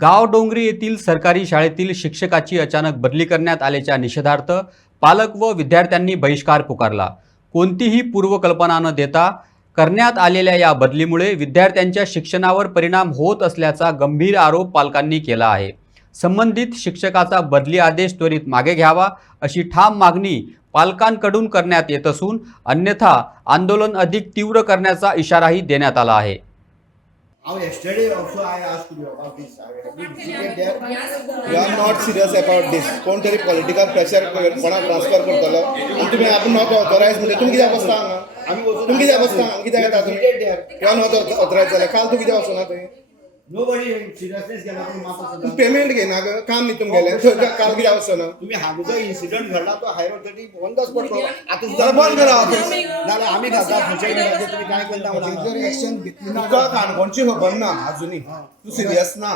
गाव डोंगरी येथील सरकारी शाळेतील शिक्षकाची अचानक बदली करण्यात आल्याच्या निषेधार्थ पालक व विद्यार्थ्यांनी बहिष्कार पुकारला. कोणतीही पूर्वकल्पना न देता करण्यात आलेल्या या बदलीमुळे विद्यार्थ्यांच्या शिक्षणावर परिणाम होत असल्याचा गंभीर आरोप पालकांनी केला आहे. संबंधित शिक्षकाचा बदली आदेश त्वरित मागे घ्यावा अशी ठाम मागणी पालकांकडून करण्यात येत असून अन्यथा आंदोलन अधिक तीव्र करण्याचा इशाराही देण्यात आला आहे. Now yesterday also I asked you about this. I have been visited there. You are not serious about this कोणतरी पॉलिटिकल प्रेशर कोणाक ट्रान्सफर करतलो आनी तुमी आपूण नॉट ऑथोरायज म्हणजे तुम्ही कित्याक बसता हांगा आम्ही वचून तुम्ही कित्याक बसता हांगा कित्याक येता तुमी. यू आर नॉट ऑथोरायज जाल्यार काल तू कित्याक वचना थंय पण माफ पेमेंट घेना ग. काम न्ही गेले थंय काल कित्याक वचना तुम्ही हा जो इन्सिडेंट घडला तो हायर ऑथॉरिटी बंद स्पॉट आता जाल्यार बंद करा ऑफिस नाल्यार आम्ही तुम्ही काय करता जर ऍक्शन घेतली ना. तुका काणकोणची खबर ना अजुनी तू सिरियस ना?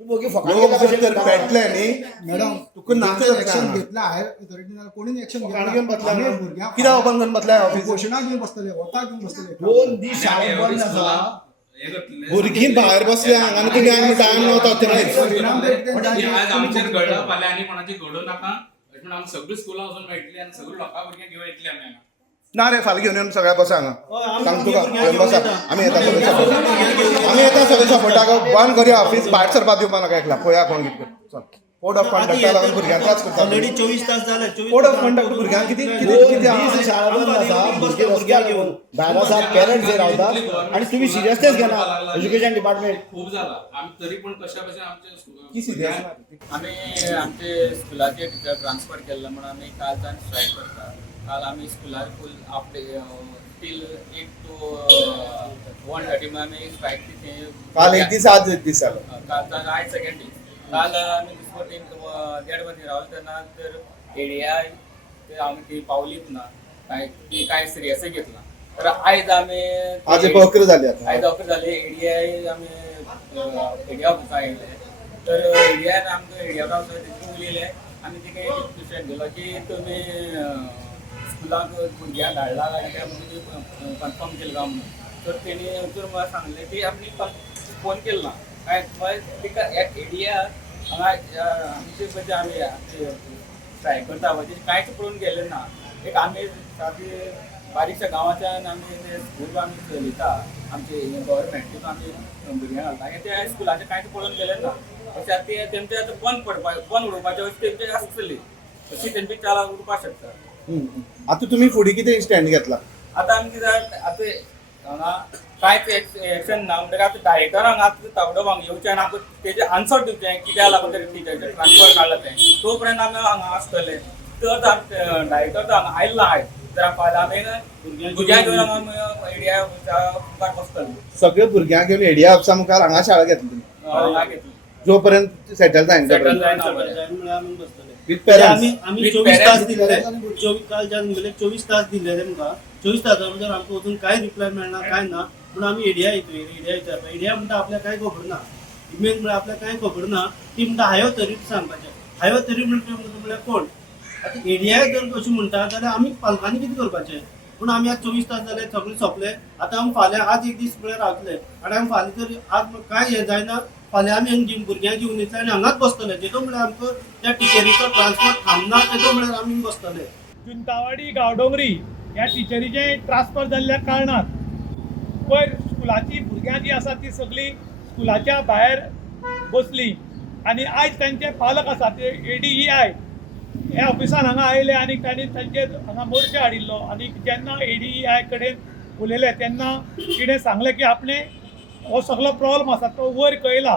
तू बघी लोक जर तर पेटले न्ही मॅडम तुका नाच ऍक्शन घेतला हायर ऑथॉरिटीन कोणी ऍक्शन घेवन बसला ना. कित्याक ओपन करून बसलाय ऑफिस घोशणा घेवन बसतले वता घेवन बसतले दोन दीस शाळा बंद आसा भुरगीं भायर बसल्या हांगा आनी तुमी आनी टायम नव्हता आज आमचेर. घडलं फाल्यां आनी कोणाची घडोव नाका. अशें म्हणून आमी सगळीं स्कुलां वचून मेळटली आनी सगळीं लोकां घेवन येतली आमी हांगा. ना रे फाल्यां घेवन येवन सगळ्या बसा हांगा. सांग तुका घेवन बसा. आमी येता सगळे सपोर्ट आमी येता सगळे सपोर्टाक. बंद करुया ऑफिस भायर सरपा दिवपा नाका एकला. पळया कोण कितें. चल. कोड ऑफ कॉन्डक्टा लागून करता ऑलरेडी चोवीस तास झाले कोड ऑफ कॉन्डक्ट भुरग्यांक कितें कितें दोन कितें दीस आहा? शाळा बंद आसा भुरगे रस्त्यार घेऊन. भायर आसा पेरंट्स हे रावतात आणि तुम्ही सिरियसनेस घेना एज्युकेशन डिपार्टमेंट खूब जाला आमी तरी पूण कशा भशेन आमचे स्कुलाचे टिचर ट्रान्सफर केल्ले म्हणून आम्ही कालच्यान स्ट्रायक करता. काल आम्ही स्कुलार फूल आपले till eight to one thirty म्हणून आम्ही स्ट्रायक काल एक दीस आज एक दीस जालो काल आयज सेकंड दीस काल आम्ही दिसपो टीम देड वरती रावले तेन्ना तर एडीआय ते आमी ती पावलीच ना काय ती काय सिरियस घेतला. तर आयज आमी आज अकरा जाली आतां. आयज ऑफर जाली एडीआय आमी एडिया ऑफिसा येयले तर एडियान आमकां एडिया ऑफिसा तितून उलयले आनी तिका एक डिसिशन दिलो की तुमी अं, स्कुलाक भुरग्यांक धाडला काय काय म्हणून कन्फर्म केलं काय म्हणून. तर तेणी वचून म्हाका सांगलें की आमी फोन केलो. एक एडिया हांगा आमचे म्हणजे आमी ट्राय करता म्हणजे कांयच पळोवन गेले ना एक आमी सादी बारीकशा गांवांच्यान आमी ते स्कूल आमी चलयता आमचे गव्हर्मेंट तितून आमी भुरग्यांक घालता आनी त्या स्कुलाचे कांयच पळोवन गेले ना अशें आतां ते तेंचे आतां बंद पडपा बंद उडोवपाचे अशी तेंचे आसतली अशी तेंची चाला उरपाक शकता आतां तुमी फुडें कितें स्टँड घेतला? आतां आमी कितें आतां कांयच एक्शन ना म्हणटकीर आतां डायरेक्टर हांगा आतां तावडो हांगा येवचें आनी आमकां तेजें आन्सर दिवचें कित्याक लागून तरी टिचरचें ट्रान्सफर काडला तें. तो पर्यंत आमी हांगा आसतले तर डायरेक्टर तर हांगा आयल्लो आयज तर फाल्यां आमी भुरग्यांक घेवन हांगा एरिया मुखार बसतले. सगळे भुरग्यांक घेवन एडिया ऑफिसा मुखार हांगा शाळा घेतली तुमी हांगा घेतली. जो पर्यंत सेटल बसतले विथ पेरंट्स आमी चोवीस तास दिले चोवीस काल ज्या चोवीस तास दिले तेमकां चोवीस तासा भितर आमकां वचून कांय रिप्लाय मेळना कांय ना पूण आमी एडिया येतोय एडिया विचारता एडिया म्हणटा आपल्याक कांय खबर ना इमेल म्हळ्यार आपल्याक कांय खबर ना ती म्हणटा हायो हो, तरी सांगपाचें हायो हो, तरी म्हणटा म्हळ्यार कोण? आतां एडियाय जर अशी म्हणटा जाल्यार आमी पालकांनी कितें करपाचें? पूण आमी आज चोवीस तास जाले सगळे सोंपले. आतां आमी फाल्यां आज एक दीस म्हळ्यार रावतले आनी आमी फाल्यां जर आज कांय हें जायना फाल्यां आमी हांगा जीम भुरग्यांक घेवन येतले आनी हांगाच बसतले जेतो म्हळ्यार आमकां त्या टिचरीचो ट्रान्सफर थांबना तेदो म्हळ्यार आमी बसतले जुंतावाडी गांवडोंगरी. ह्या टिचरीचे ट्रान्सफर जाल्ल्या कारणान पयर स्कुलाची भुरग्यां जी आसा ती सगळीं स्कुलाच्या भायर बसली. आनी आयज तांचे पालक आसा ते ए डी ई आय ह्या ऑफिसान हांगा आयले आनी तांणी तांचेर हांगा मोर्चा हाडिल्लो. आनी जेन्ना ए डी ई आय कडेन उलयले तेन्ना तिणें सांगलें की आपणे हो सगळो प्रॉब्लम आसा तो वयर कळला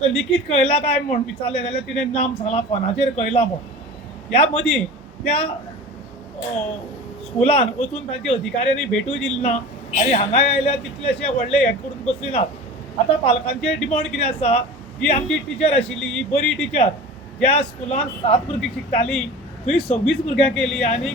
तो लिखीत कळला काय म्हूण विचारलें जाल्यार तिणें नाम सांगलां फोनाचेर कळला म्हूण. ह्या मदीं त्या स्कुलान वचून तांच्या अधिकाऱ्यांनी भेटूय दिली ना. आनी हांगा आयल्यार तितलेशे व्हडले हे करून बसले नात आतां पालकांचे डिमांड कितें आसा? जी आमची टिचर आशिल्ली ही बरी टिचर. ज्या स्कुलान सात भुरगीं शिकताली थंय सव्वीस भुरग्यां केली आनी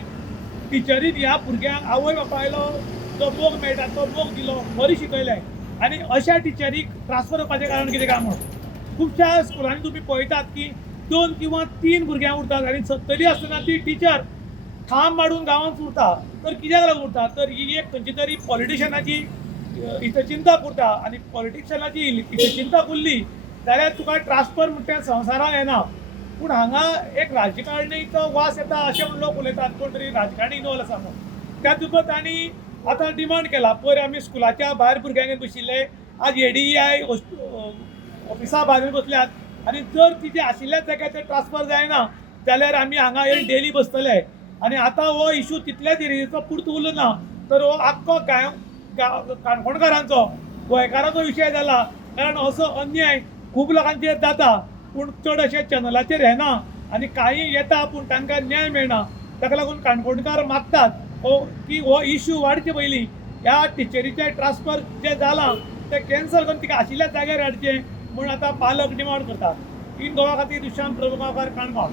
टिचरीन ह्या भुरग्यांक आवय बापायलो जो मोग मेळटा तो मोग दिलो बरी शिकयलें. आनी अशा टिचरीक ट्रान्सफर जावपाचें कारण कितें काय म्हणून खुबश्या स्कुलांनी तुमी पळयतात की दोन किंवा तीन भुरग्यां उरतात आनी सत्तरी आसतना ती टिचर थांब मारून गांवांत उरता तर कित्याक लागून उरता तर ही एक खंयची तरी पॉलिटिशनाची इथं चिंता उरता आनी पॉलिटिशनाची इथं चिंता उरली जाल्यार तुका ट्रान्सफर म्हणटा संवसारांत येना पूण हांगा एक राजकारणीचो वास येता अशें म्हण लोक उलयतात. कोण तरी राजकारणी इनवॉल्व आसा म्हणून त्या तुका तांणी आतां डिमांड केला. पयर आमी स्कुलाच्या भायर भुरग्यांक बशिल्ले. आज एडीआय ऑफिसा भायर बसल्यात. आनी जर तिचे आशिल्ल्या जाग्यार ते ट्रान्सफर जायना. जाल्यार आमी हांगा येवन डेली बसतले. आनी आतां हो इशू तितल्याच एरियेचो पुरतो उरलो ना तर हो आख्खो गांव काणकोणकारांचो हो गोंयकारांचो विशय जाला कारण असो अन्याय खूब लोकांचेर जाता. पूण चड अशे चॅनलाचेर येना आनी काही येता पूण तांकां न्याय मेळना ताका लागून काणकोणकार मागतात. हो की हो इश्यू वाडचे पयलीं ह्या टिचरीचें ट्रान्सफर जें जालां तें कॅन्सल करून तिका आशिल्ल्या जाग्यार हाडचें म्हूण आतां पालक डिमांड करतात. इन गोवा खातीर दुशांत प्रभुगांवकार काणकोण